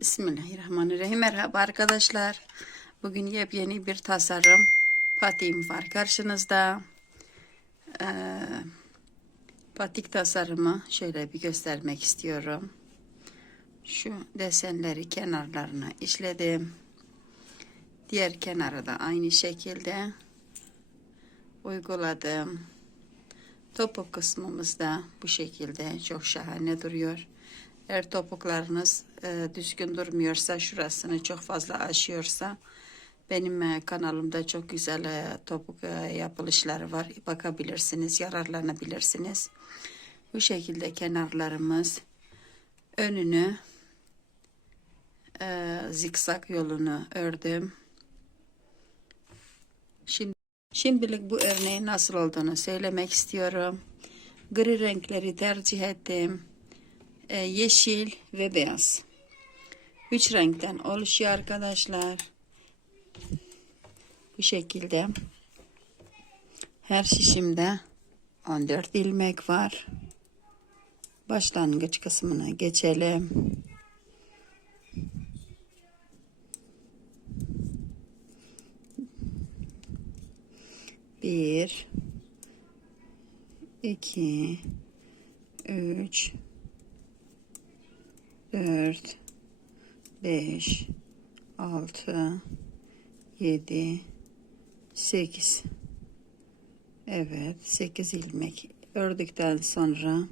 Bismillahirrahmanirrahim. Merhaba arkadaşlar. Bugün yepyeni bir tasarım patiğim var karşınızda. Ee, patik tasarımı şöyle bir göstermek istiyorum. Şu desenleri kenarlarına işledim. Diğer kenarı da aynı şekilde uyguladım. Topuk kısmımız da bu şekilde çok şahane duruyor. Eğer topuklarınız e, düzgün durmuyorsa, şurasını çok fazla aşıyorsa, benim e, kanalımda çok güzel e, topuk e, yapılışları var. Bakabilirsiniz, yararlanabilirsiniz. Bu şekilde kenarlarımız önünü e, zikzak yolunu ördüm. Şimdi şimdilik bu örneğin nasıl olduğunu söylemek istiyorum. Gri renkleri tercih ettim e, yeşil ve beyaz. Üç renkten oluşuyor arkadaşlar. Bu şekilde. Her şişimde 14 ilmek var. Başlangıç kısmına geçelim. Bir, iki, üç, 4 5 6 7 8 Evet 8 ilmek ördükten sonra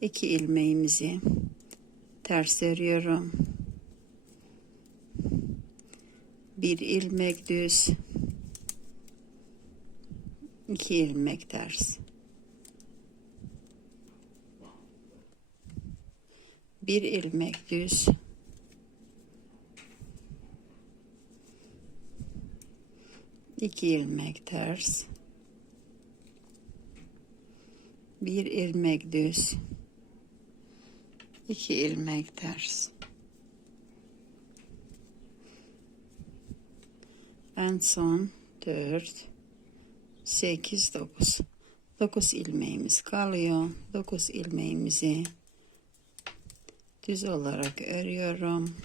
2 ilmeğimizi ters örüyorum. Bir ilmek düz 2 ilmek ters. bir ilmek düz iki ilmek ters. Bir ilmek düz. İki ilmek ters. En son dört sekiz dokuz. Dokuz ilmeğimiz kalıyor. Dokuz ilmeğimizi düz olarak örüyorum.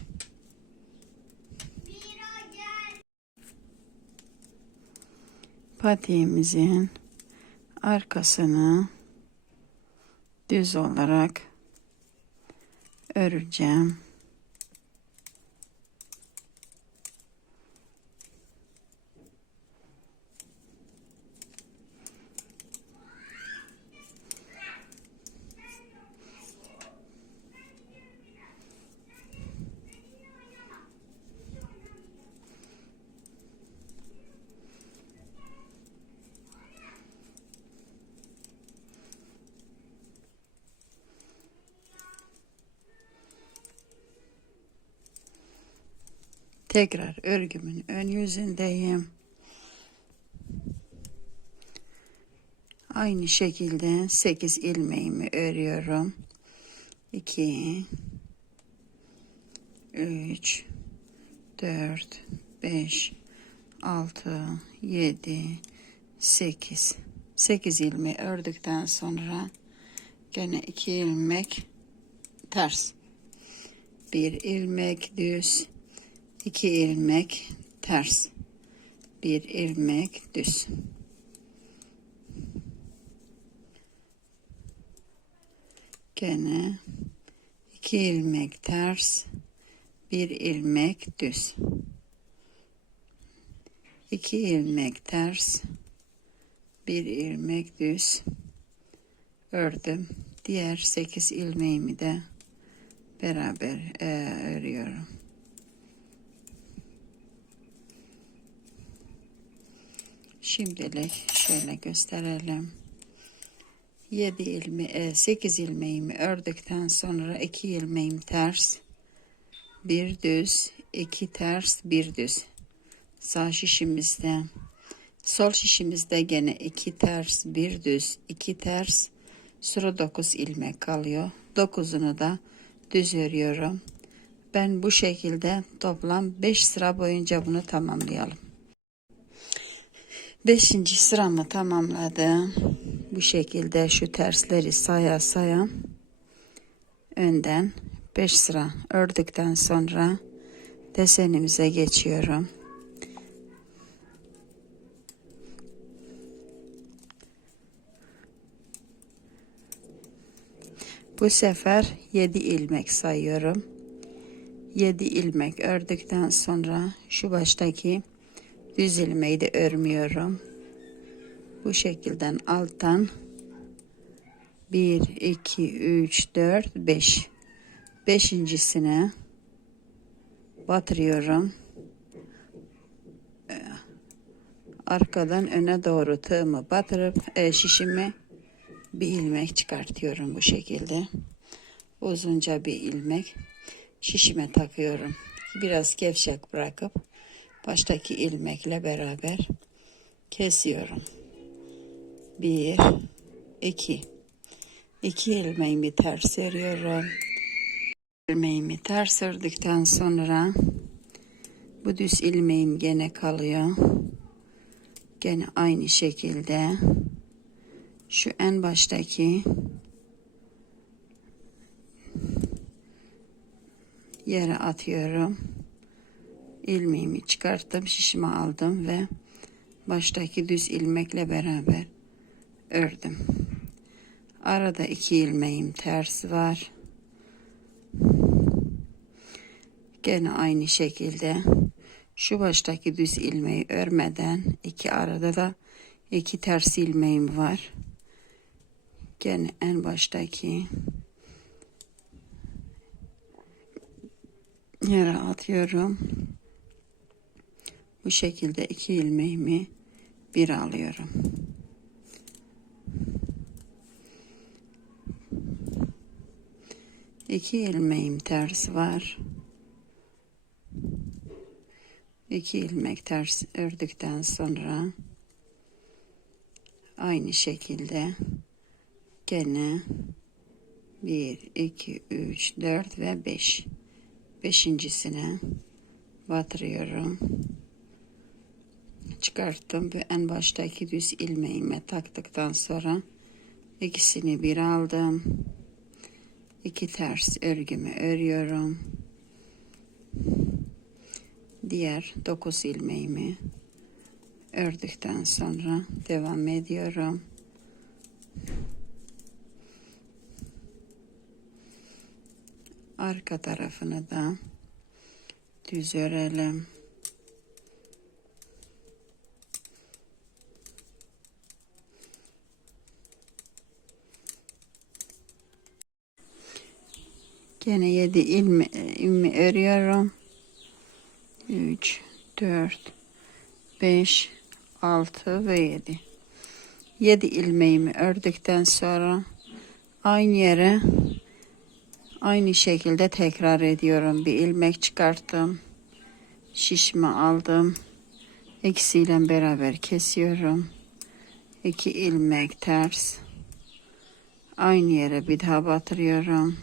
Patiğimizin arkasını düz olarak öreceğim. Tekrar örgümün ön yüzündeyim. Aynı şekilde 8 ilmeğimi örüyorum. 2 3 4 5 6 7 8 8 ilmeği ördükten sonra gene 2 ilmek ters. Bir ilmek düz 2 ilmek ters. Bir ilmek düz. Gene 2 ilmek ters. Bir ilmek düz. 2 ilmek ters. Bir ilmek düz. Ördüm. Diğer 8 ilmeğimi de beraber e, örüyorum. Şimdilik şöyle gösterelim. 7 ilme 8 ilmeğimi ördükten sonra 2 ilmeğim ters, bir düz, 2 ters, bir düz. Sağ şişimizde sol şişimizde gene 2 ters, bir düz, 2 ters. Sonra 9 ilmek kalıyor. 9'unu da düz örüyorum. Ben bu şekilde toplam 5 sıra boyunca bunu tamamlayalım. Beşinci sıramı tamamladım. Bu şekilde şu tersleri saya saya önden 5 sıra ördükten sonra desenimize geçiyorum. Bu sefer 7 ilmek sayıyorum. 7 ilmek ördükten sonra şu baştaki düz ilmeği de örmüyorum. Bu şekilden alttan 1 2 3 4 5 beşincisine batırıyorum. Ee, Arkadan öne doğru tığımı batırıp e, şişimi bir ilmek çıkartıyorum bu şekilde. Uzunca bir ilmek şişime takıyorum. Biraz gevşek bırakıp baştaki ilmekle beraber kesiyorum. Bir, iki. İki ilmeğimi ters örüyorum. ilmeğimi ters ördükten sonra bu düz ilmeğim gene kalıyor. Gene aynı şekilde şu en baştaki yere atıyorum. İlmeğimi çıkarttım, şişime aldım ve baştaki düz ilmekle beraber ördüm. Arada iki ilmeğim ters var. Gene aynı şekilde şu baştaki düz ilmeği örmeden iki arada da iki ters ilmeğim var. Gene en baştaki yere atıyorum. Bu şekilde iki ilmeğimi bir alıyorum. İki ilmeğim ters var. İki ilmek ters ördükten sonra aynı şekilde gene 1 2 3 4 ve 5 beşincisine batırıyorum çıkarttım ve en baştaki düz ilmeğime taktıktan sonra ikisini bir aldım. İki ters örgümü örüyorum. Diğer dokuz ilmeğimi ördükten sonra devam ediyorum. Arka tarafını da düz örelim Gene 7 ilmi, ilmi örüyorum. 3, 4, 5, 6 ve 7. 7 ilmeğimi ördükten sonra aynı yere aynı şekilde tekrar ediyorum. Bir ilmek çıkarttım. Şişme aldım. İkisiyle beraber kesiyorum. 2 ilmek ters. Aynı yere bir daha batırıyorum.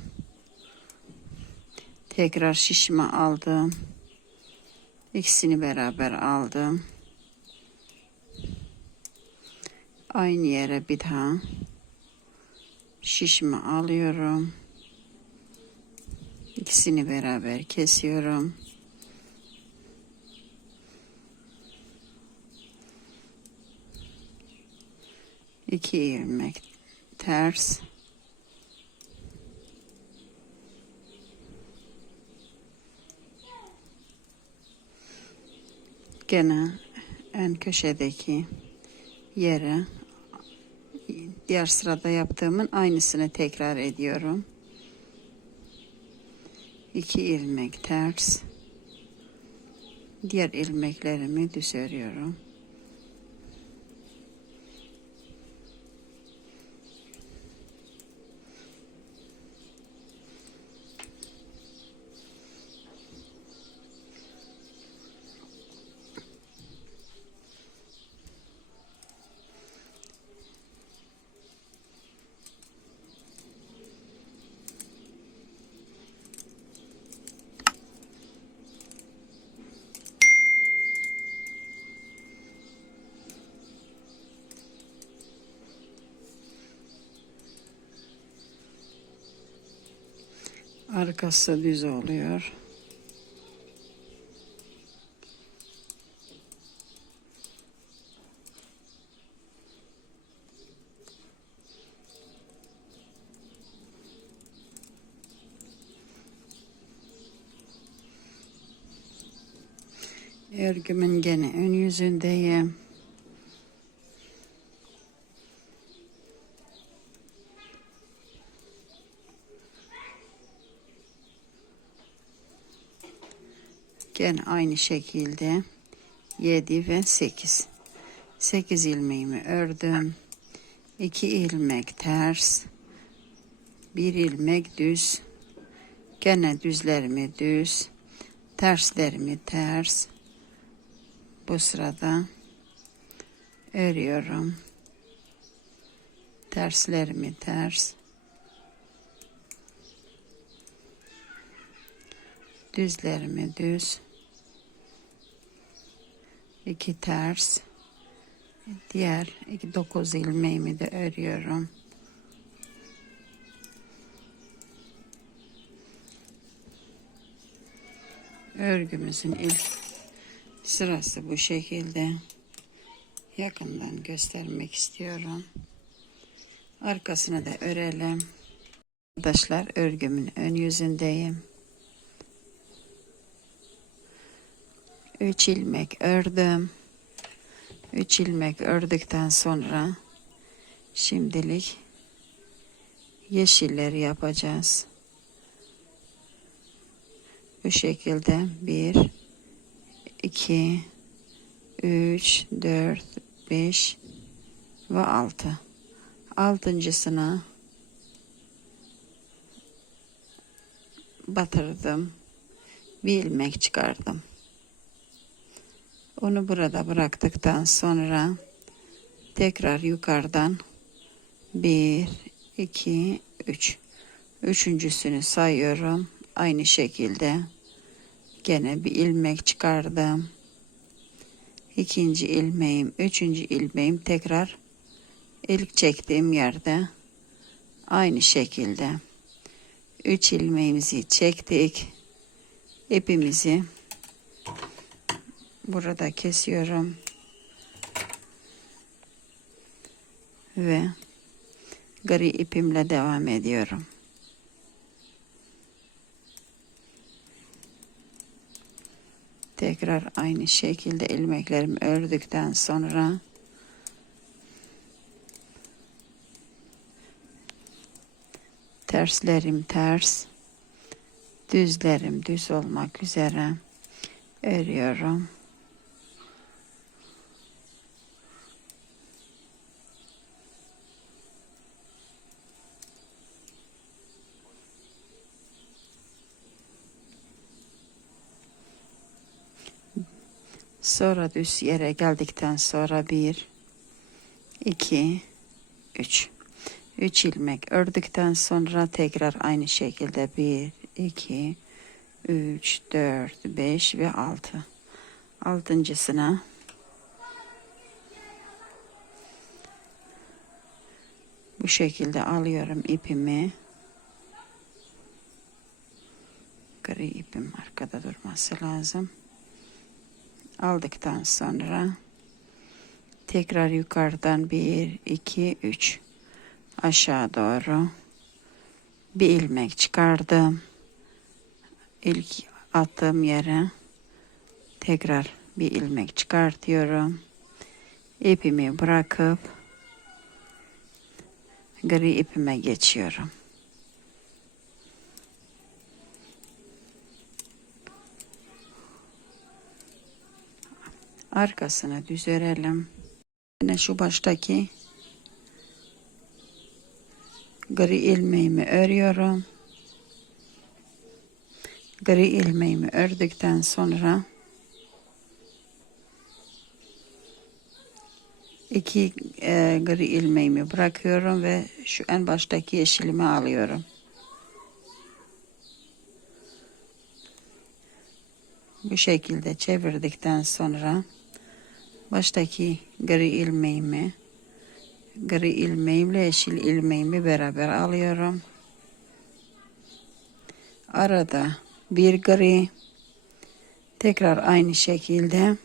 Tekrar şişime aldım. İkisini beraber aldım. Aynı yere bir daha şişimi alıyorum. İkisini beraber kesiyorum. İki ilmek ters. Gene en köşedeki yere diğer sırada yaptığımın aynısını tekrar ediyorum. 2 ilmek ters. Diğer ilmeklerimi düz örüyorum. Arkası düz oluyor. Örgümün gene ön yüzündeyim. Gene aynı şekilde 7 ve 8. 8 ilmeğimi ördüm. 2 ilmek ters. 1 ilmek düz. Gene düzlerimi düz. Terslerimi ters. Bu sırada örüyorum. Terslerimi ters. Düzlerimi düz. İki ters. Diğer iki dokuz ilmeğimi de örüyorum. Örgümüzün ilk sırası bu şekilde. Yakından göstermek istiyorum. Arkasını da örelim. Arkadaşlar örgümün ön yüzündeyim. 3 ilmek ördüm. 3 ilmek ördükten sonra şimdilik yeşilleri yapacağız. Bu şekilde 1 2 3 4 5 ve 6 altıncısına batırdım bir ilmek çıkardım onu burada bıraktıktan sonra tekrar yukarıdan 1 2 3 üçüncüsünü sayıyorum. Aynı şekilde gene bir ilmek çıkardım. İkinci ilmeğim üçüncü ilmeğim tekrar ilk çektiğim yerde aynı şekilde. 3 ilmeğimizi çektik. İpimizi burada kesiyorum. Ve gri ipimle devam ediyorum. Tekrar aynı şekilde ilmeklerimi ördükten sonra terslerim ters düzlerim düz olmak üzere örüyorum Sonra düz yere geldikten sonra bir, iki, üç. Üç ilmek ördükten sonra tekrar aynı şekilde bir, iki, üç, dört, beş ve altı. Altıncısına bu şekilde alıyorum ipimi. Gri ipim arkada durması lazım aldıktan sonra tekrar yukarıdan 1 2 3 aşağı doğru bir ilmek çıkardım. İlk attığım yere tekrar bir ilmek çıkartıyorum. İpimi bırakıp gri ipime geçiyorum. Arkasına düz örelim. Yine şu baştaki gri ilmeğimi örüyorum. Gri ilmeğimi ördükten sonra iki e, gri ilmeğimi bırakıyorum ve şu en baştaki yeşilimi alıyorum. Bu şekilde çevirdikten sonra baştaki gri ilmeğimi gri ilmeğimle yeşil ilmeğimi beraber alıyorum. Arada bir gri. Tekrar aynı şekilde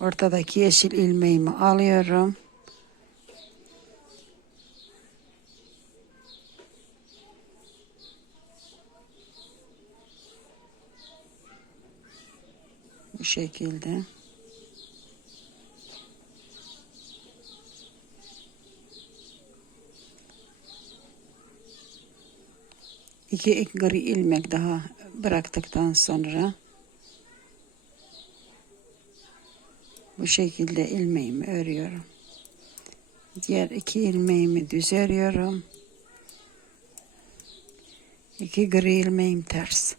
ortadaki yeşil ilmeğimi alıyorum. Bu şekilde. İki gri ilmek daha bıraktıktan sonra bu şekilde ilmeğimi örüyorum. Diğer iki ilmeğimi düz örüyorum. İki gri ilmeğim ters.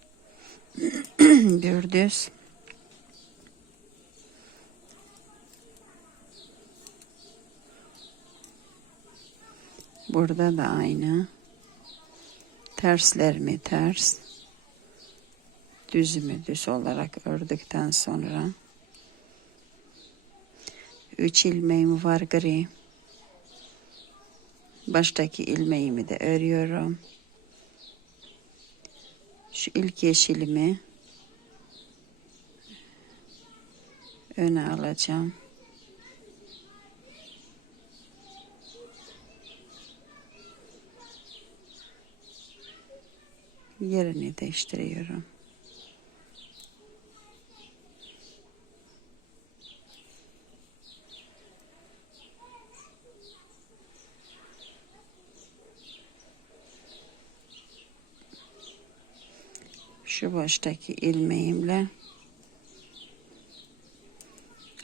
bir düz. Burada da aynı. Terslerimi ters. Düzümü düz olarak ördükten sonra üç ilmeğim var gri. Baştaki ilmeğimi de örüyorum. Şu ilk yeşilimi öne alacağım. Yerini değiştiriyorum. Şu baştaki ilmeğimle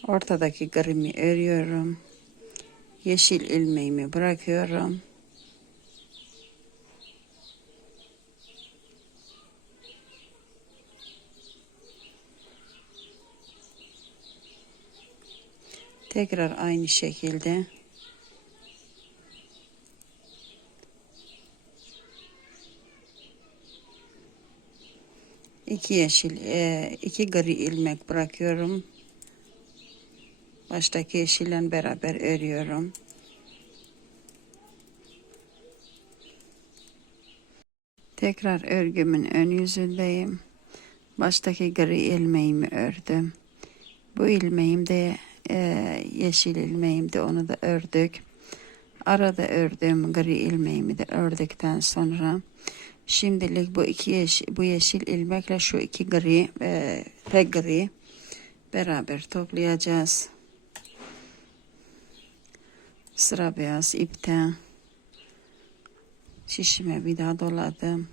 ortadaki grimi örüyorum. Yeşil ilmeğimi bırakıyorum. Tekrar aynı şekilde iki yeşil, e, iki gri ilmek bırakıyorum. Baştaki yeşille beraber örüyorum. Tekrar örgümün ön yüzündeyim. Baştaki gri ilmeğimi ördüm. Bu ilmeğim de e, yeşil ilmeğimdi onu da ördük. Arada ördüğüm gri ilmeğimi de ördükten sonra şimdilik bu iki yeşil, bu yeşil ilmekle şu iki gri e, tek gri beraber toplayacağız. Sıra beyaz ipten şişime bir daha doladım.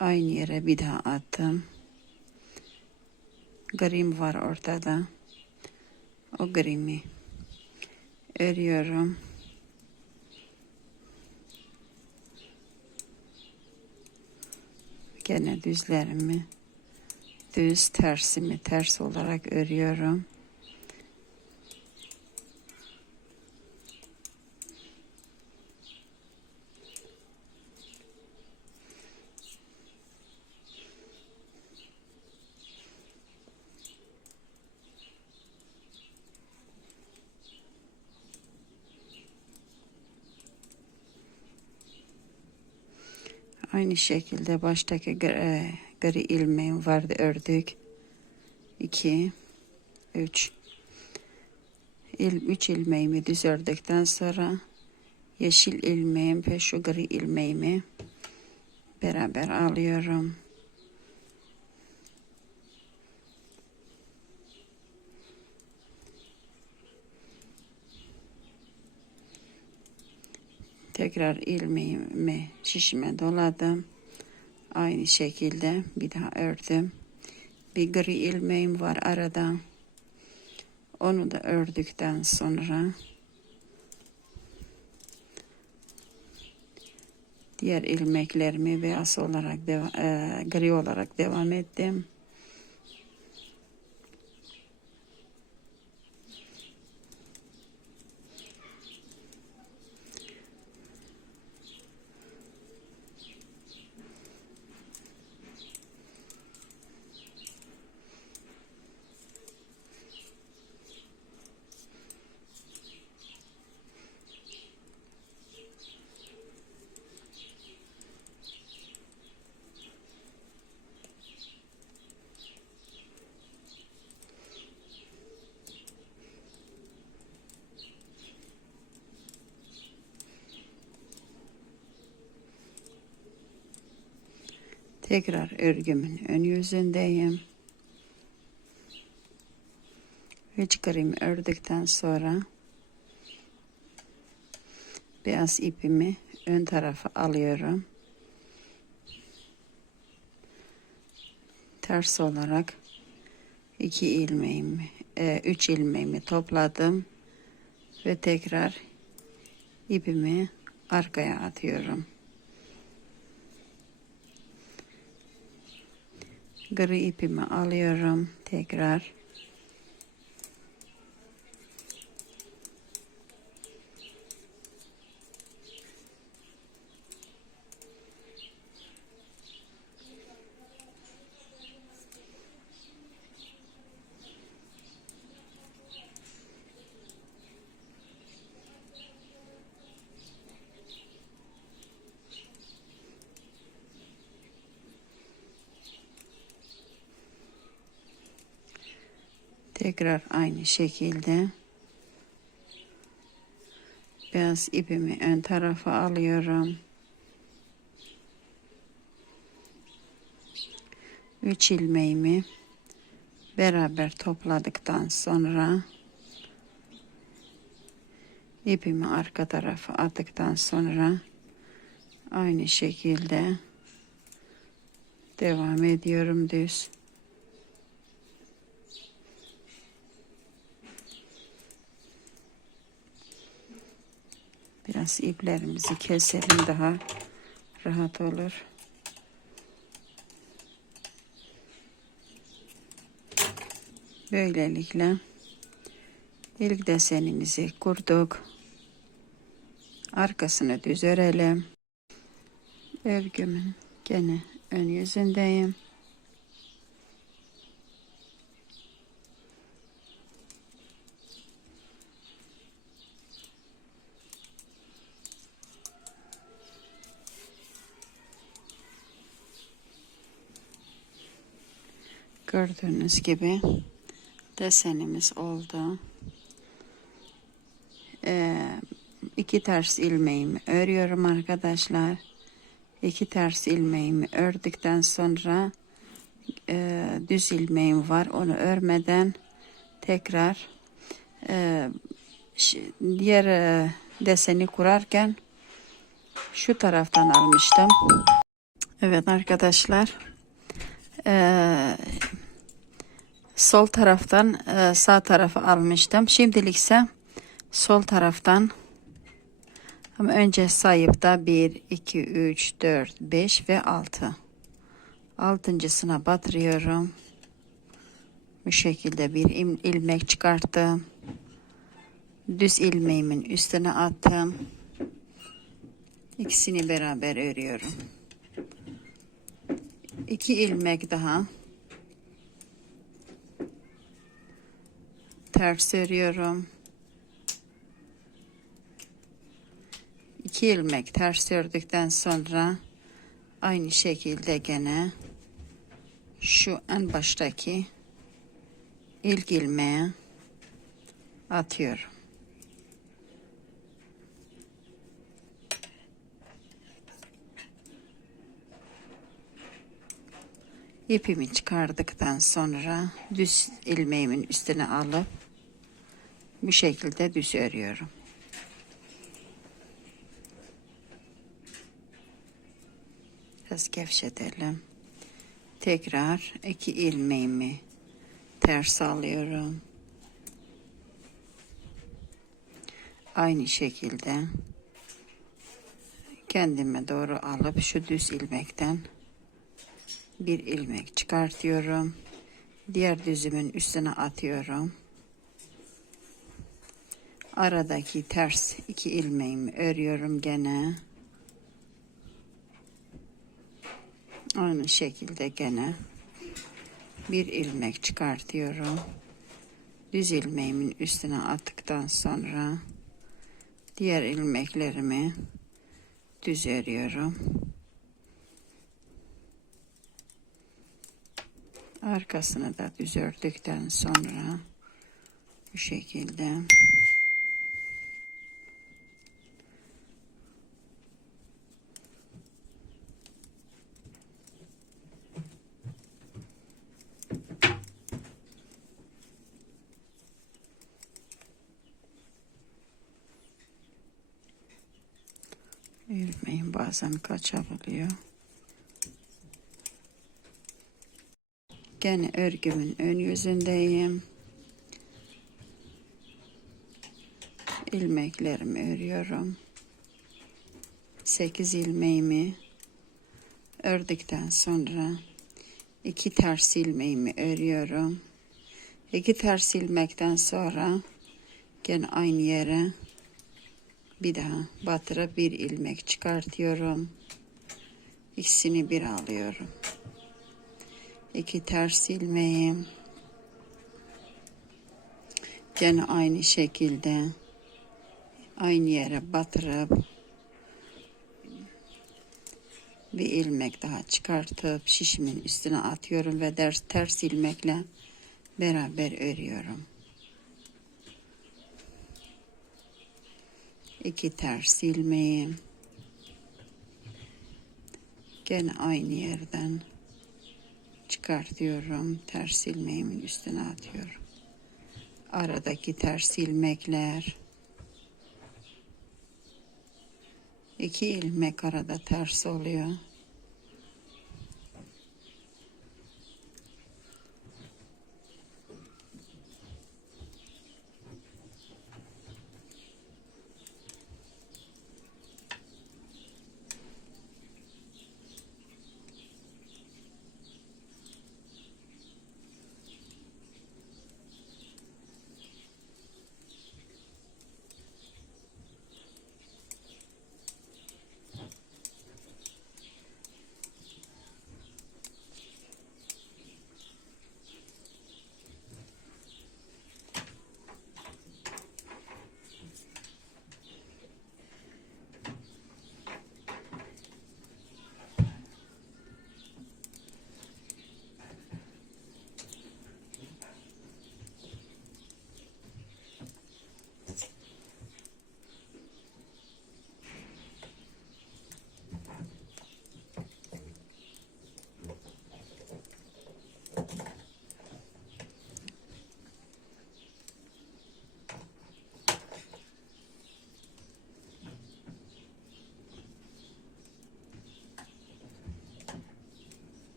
Aynı yere bir daha attım. Grim var ortada o grimi örüyorum. Gene düzlerimi düz tersimi ters olarak örüyorum. Aynı şekilde baştaki gri, gri ilmeğim vardı ördük. 2 3 il, 3 ilmeğimi düz ördükten sonra yeşil ilmeğim ve şu gri ilmeğimi beraber alıyorum. Tekrar ilmeğimi şişime doladım. Aynı şekilde bir daha ördüm. Bir gri ilmeğim var arada. Onu da ördükten sonra diğer ilmeklerimi beyaz olarak e, gri olarak devam ettim. Tekrar örgümün ön yüzündeyim. Ve çıkarayım ördükten sonra beyaz ipimi ön tarafa alıyorum. Ters olarak iki ilmeğimi, e, üç ilmeğimi topladım ve tekrar ipimi arkaya atıyorum. Gri ipimi alıyorum tekrar. Tekrar aynı şekilde beyaz ipimi ön tarafa alıyorum. Üç ilmeğimi beraber topladıktan sonra ipimi arka tarafa attıktan sonra aynı şekilde devam ediyorum düz. Biraz iplerimizi keselim daha rahat olur. Böylelikle ilk desenimizi kurduk. Arkasını düz örelim. Örgümün gene ön yüzündeyim. Gördüğünüz gibi desenimiz oldu. Ee, iki ters ilmeğimi örüyorum arkadaşlar. İki ters ilmeğimi ördükten sonra e, düz ilmeğim var. Onu örmeden tekrar e, diğer e, deseni kurarken şu taraftan almıştım. Evet arkadaşlar. Eee sol taraftan e, sağ tarafa almıştım. Şimdilik ise sol taraftan ama önce sayıp da 1, 2, 3, 4, 5 ve 6. Altıncısına batırıyorum. Bu şekilde bir ilmek çıkarttım. Düz ilmeğimin üstüne attım. İkisini beraber örüyorum. İki ilmek daha. Ters örüyorum. İki ilmek ters ördükten sonra aynı şekilde gene şu en baştaki ilk ilmeğe atıyorum. İpimi çıkardıktan sonra düz ilmeğimin üstüne alıp bu şekilde düz örüyorum. Biraz gevşetelim. Tekrar iki ilmeğimi ters alıyorum. Aynı şekilde kendime doğru alıp şu düz ilmekten bir ilmek çıkartıyorum. Diğer düzümün üstüne atıyorum aradaki ters iki ilmeğimi örüyorum gene. Aynı şekilde gene bir ilmek çıkartıyorum. Düz ilmeğimin üstüne attıktan sonra diğer ilmeklerimi düz örüyorum. Arkasını da düz ördükten sonra bu şekilde ilmeğim bazen kaçabiliyor. Gene örgümün ön yüzündeyim. ilmeklerimi örüyorum. 8 ilmeğimi ördükten sonra iki ters ilmeğimi örüyorum. İki ters ilmekten sonra gene aynı yere bir daha batırıp bir ilmek çıkartıyorum. İkisini bir alıyorum. İki ters ilmeğim. Gene aynı şekilde aynı yere batırıp bir ilmek daha çıkartıp şişimin üstüne atıyorum ve ters, ters ilmekle beraber örüyorum. İki ters ilmeğim. Gene aynı yerden çıkartıyorum. Ters ilmeğimin üstüne atıyorum. Aradaki ters ilmekler. İki ilmek arada ters oluyor.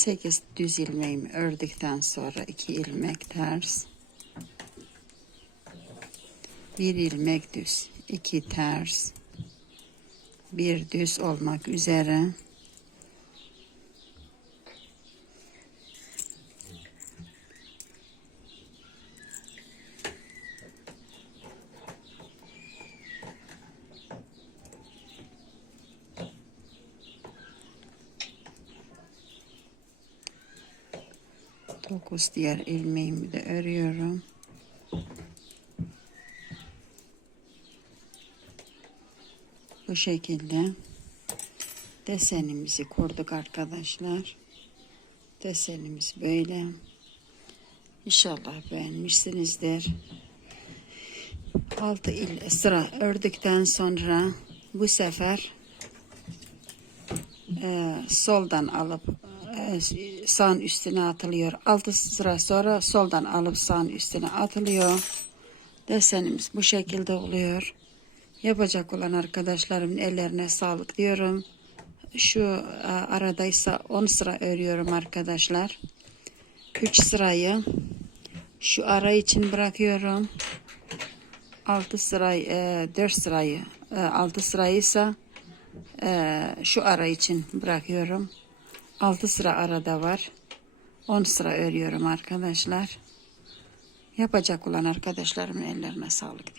Sekiz düz ilmeğimi ördükten sonra iki ilmek ters. Bir ilmek düz, iki ters. Bir düz olmak üzere. Dokuz diğer ilmeğimi de örüyorum. Bu şekilde desenimizi kurduk arkadaşlar. Desenimiz böyle. İnşallah beğenmişsinizdir. Altı il sıra ördükten sonra bu sefer e, soldan alıp sağın üstüne atılıyor. Altı sıra sonra soldan alıp sağın üstüne atılıyor. Desenimiz bu şekilde oluyor. Yapacak olan arkadaşlarımın ellerine sağlık diyorum. Şu e, aradaysa 10 sıra örüyorum arkadaşlar. 3 sırayı şu ara için bırakıyorum. 6 sırayı, e, 4 sırayı, e, 6 sırayı ise e, şu ara için bırakıyorum. 6 sıra arada var. 10 sıra örüyorum arkadaşlar. Yapacak olan arkadaşlarımın ellerine sağlık diyorum.